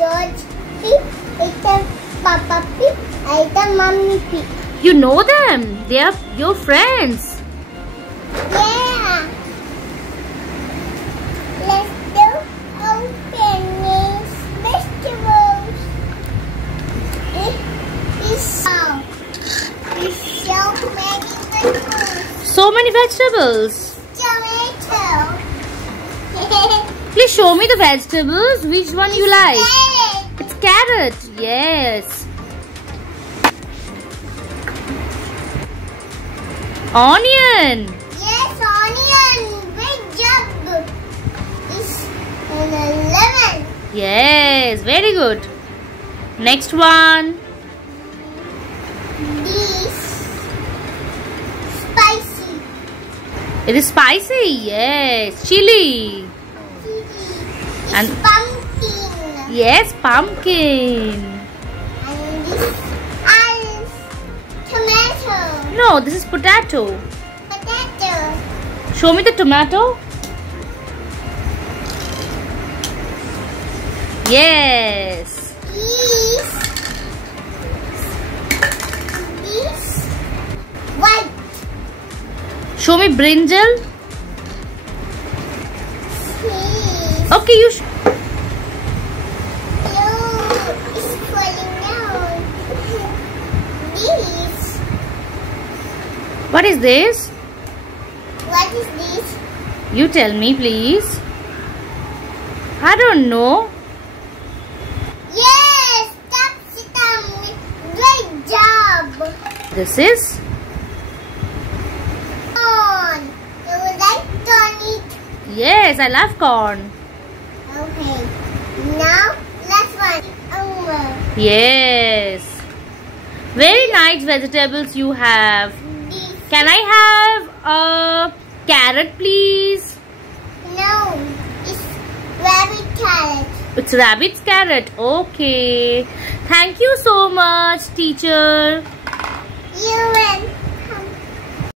George pig, it's a Papa pig, it's a Mommy pig. You know them. They are your friends. Yeah. Let's do opening vegetables. It's so many vegetables. So many vegetables. Tomato. Please show me the vegetables. Which one you like? Carrot. It's carrot. Yes. Onion. Yes, onion. Great job. It's lemon. Yes, very good. Next one. This spicy. It is spicy. Yes, chili. It's And pumpkin. yes, pumpkin. And this is tomato. No, this is potato. Potato. Show me the tomato. Yes. This white. Show me brinjal. This Okay, you. blue is falling down. This. What is this? What is this? You tell me, please. I don't know. Yes, capsicum. Great job. This is. Corn. You like corn eat? Yes, I love corn. Okay. Now, last one. Over. Yes. Very nice vegetables you have. This. Can I have a carrot, please? No, it's rabbit carrot. It's rabbit's carrot. Okay. Thank you so much, teacher. You win.